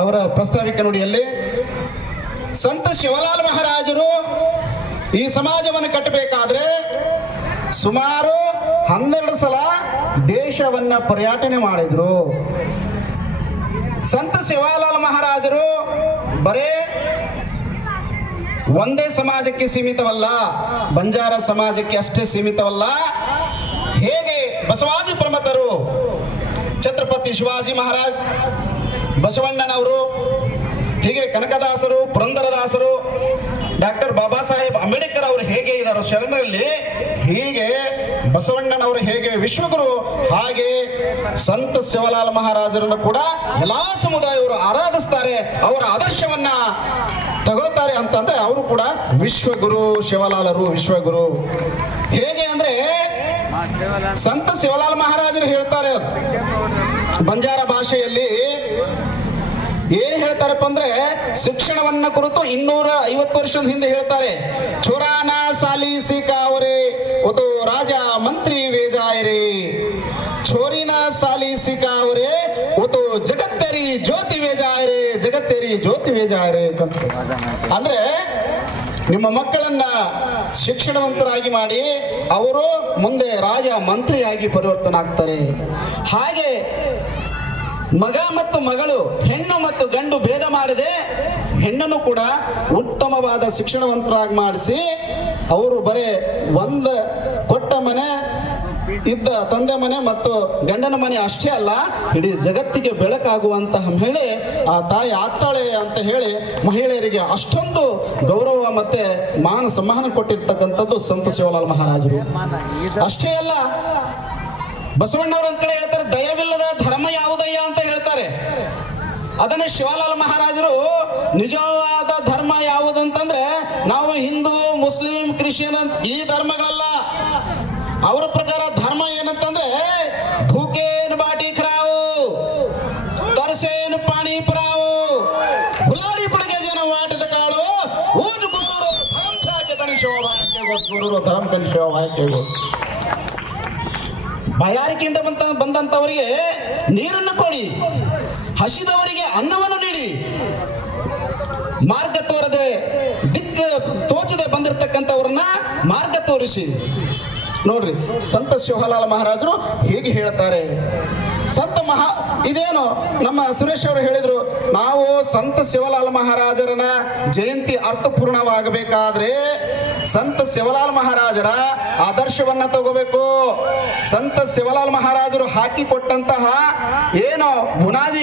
ಅವರ ಪ್ರಾಸ್ತಾವಿಕ ನುಡಿಯಲ್ಲಿ ಸಂತ ಶಿವಲಾಲ್ ಮಹಾರಾಜರು ಈ ಸಮಾಜವನ್ನು ಕಟ್ಟಬೇಕಾದ್ರೆ ಸುಮಾರು 12 ಸಲ ದೇಶವನ್ನ ಪರ್ಯಟನೆ ಮಾಡಿದ್ರು. ಸಂತ ಶಿವಲಾಲ್ ಮಹಾರಾಜರು ಬರೇ ಒಂದೇ ಸಮಾಜಕ್ಕೆ ಸೀಮಿತವಲ್ಲ, ಬಂಜಾರ ಸಮಾಜಕ್ಕೆ ಅಷ್ಟೇ ಸೀಮಿತವಲ್ಲ. ಹೇಗೆ ಬಸವಾದಿ ಪ್ರಮಥರು, ಛತ್ರಪತಿ ಶಿವಾಜಿ ಮಹಾರಾಜ್, ಬಸವಣ್ಣನವರು, ಹೀಗೆ ಕನಕದಾಸರು, ಪುರಂದರದಾಸರು, ಡಾಕ್ಟರ್ ಬಾಬಾ ಸಾಹೇಬ್ ಅಂಬೇಡ್ಕರ್ ಅವರು ಹೇಗೆ ಇದ್ದಾರೆ ಶರಣರಲ್ಲಿ, ಹೀಗೆ ಬಸವಣ್ಣನವರು ಹೇಗೆ ವಿಶ್ವಗುರು, ಹಾಗೆ ಸಂತ ಶಿವಲಾಲ್ ಮಹಾರಾಜರನ್ನು ಕೂಡ ಎಲ್ಲಾ ಸಮುದಾಯವರು ಆರಾಧಿಸ್ತಾರೆ, ಅವರ ಆದರ್ಶವನ್ನ ತಗೋತಾರೆ ಅಂತಂದ್ರೆ ಅವರು ಕೂಡ ವಿಶ್ವಗುರು ಶಿವಲಾಲರು, ವಿಶ್ವಗುರು. ಹೇಗೆ ಅಂದ್ರೆ ಸಂತ ಶಿವಲಾಲ್ ಮಹಾರಾಜರು ಹೇಳ್ತಾರೆ, ಬಂಜಾರ ಭಾಷೆಯಲ್ಲಿ ಏನ್ ಹೇಳ್ತಾರಪ್ಪ ಅಂದ್ರೆ ಶಿಕ್ಷಣವನ್ನ ಕುರಿತು 250 ವರ್ಷದ ಹಿಂದೆ ಹೇಳ್ತಾರೆ. ಚೋರಾನ ಸಾಲಿ ಸಿಕಾವರೆ ಒತು ರಾಜ ಮಂತ್ರಿ ವೇಜಾಯರೆ, ಚೋರಿನ ಸಾಲಿ ಸಿಕಾವರೆ ಒತು ಜಗತ್ತೇರಿ ಜ್ಯೋತಿ ವೇಜಾಯರೆ, ಜಗತ್ತೇರಿ ಜ್ಯೋತಿ ವೇಜಾಯರೆ ಅಂದ್ರೆ ನಿಮ್ಮ ಮಕ್ಕಳನ್ನ ಶಿಕ್ಷಣವಂತರಾಗಿ ಮಾಡಿ ಅವರು ಮುಂದೆ ರಾಜ ಮಂತ್ರಿಯಾಗಿ ಪರಿವರ್ತನೆ ಆಗ್ತಾರೆ. ಹಾಗೆ ಮಗ ಮತ್ತು ಮಗಳು, ಹೆಣ್ಣು ಮತ್ತು ಗಂಡು ಭೇದ ಮಾಡದೆ ಹೆಣ್ಣನ್ನು ಕೂಡ ಉತ್ತಮವಾದ ಶಿಕ್ಷಣವಂತರಾಗಿ ಮಾಡಿಸಿ ಅವರು ಬರೇ ಒಂದು ಕೊಟ್ಟ ಮನೆ ಇದ್ದ ತಂದೆ ಮನೆ ಮತ್ತು ಗಂಡನ ಮನೆ ಅಷ್ಟೇ ಅಲ್ಲ, ಇಡೀ ಜಗತ್ತಿಗೆ ಬೆಳಕಾಗುವಂತಹ ಮಹಿಳೆ ಆ ತಾಯಿ ಆಗ್ತಾಳೆ ಅಂತ ಹೇಳಿ ಮಹಿಳೆಯರಿಗೆ ಅಷ್ಟೊಂದು ಗೌರವ ಮತ್ತೆ ಮಾನ ಸಮ್ಮಾನ ಕೊಟ್ಟಿರ್ತಕ್ಕಂಥದ್ದು ಸಂತ ಶಿವಲಾಲ್ ಮಹಾರಾಜರು. ಅಷ್ಟೇ ಅಲ್ಲ, ಬಸವಣ್ಣವ್ರ ಒಂದ್ ಕಡೆ ಹೇಳ್ತಾರೆ, ದಯವಿಲ್ಲದ ಧರ್ಮ ಯಾವುದಯ್ಯ ಅಂತ ಹೇಳ್ತಾರೆ. ಅದನ್ನೇ ಶಿವಲಾಲ್ ಮಹಾರಾಜರು ನಿಜವಾದ ಧರ್ಮ ಯಾವುದಂತಂದ್ರೆ ನಾವು ಹಿಂದೂ, ಮುಸ್ಲಿಂ, ಕ್ರಿಶ್ಚಿಯನ್ ಈ ಧರ್ಮಗಳಲ್ಲ. ಅವರ ಪ್ರಕಾರ ಧರ್ಮ ಏನಂತಂದ್ರೆ ಭೂಕೇನ್ ಬಾಟಿ ಖರಾವು, ತರ್ಸೇನ್ ಪಾಣಿ ಪರಾವು, ಗುಲಾಡಿ ಪುಡಿಗೆ ಜನ ವಾಟಿದ ಕಾಳು, ಊಜು ಗುರು ಧರ್ಮ ಚಾಚತನಿ ಶಿವ ಧರ್ಮ ಕನಿ ಶಿವ. ಬಾಯಾರಿಕೆಯಿಂದ ಬಂದಂತವರಿಗೆ ನೀರನ್ನು ಕೊಡಿ, ಹಸಿದವರಿಗೆ ಅನ್ನವನ್ನು ನೀಡಿ, ಮಾರ್ಗ ತೋರದೆ ದಿಕ್ಕ ತೋಚದೆ ಬಂದಿರತಕ್ಕಂಥವ್ರನ್ನ ಮಾರ್ಗ ತೋರಿಸಿ. ನೋಡ್ರಿ, ಸಂತ ಶಿವಲಾಲ್ ಮಹಾರಾಜರು ಹೀಗೆ ಹೇಳ್ತಾರೆ. ಇದೇನು ನಮ್ಮ ಸುರೇಶ್ ಅವರು ಹೇಳಿದ್ರು, ನಾವು ಸಂತ ಶಿವಲಾಲ್ ಮಹಾರಾಜರನ ಜಯಂತಿ ಅರ್ಥಪೂರ್ಣವಾಗಬೇಕಾದ್ರೆ ಸಂತ ಶಿವಲಾಲ್ ಮಹಾರಾಜರ ಆದರ್ಶವನ್ನ ತಗೋಬೇಕು. ಸಂತ ಶಿವಲಾಲ್ ಮಹಾರಾಜರು ಹಾಕಿಕೊಟ್ಟಂತಹ ಏನು ಬುನಾದಿ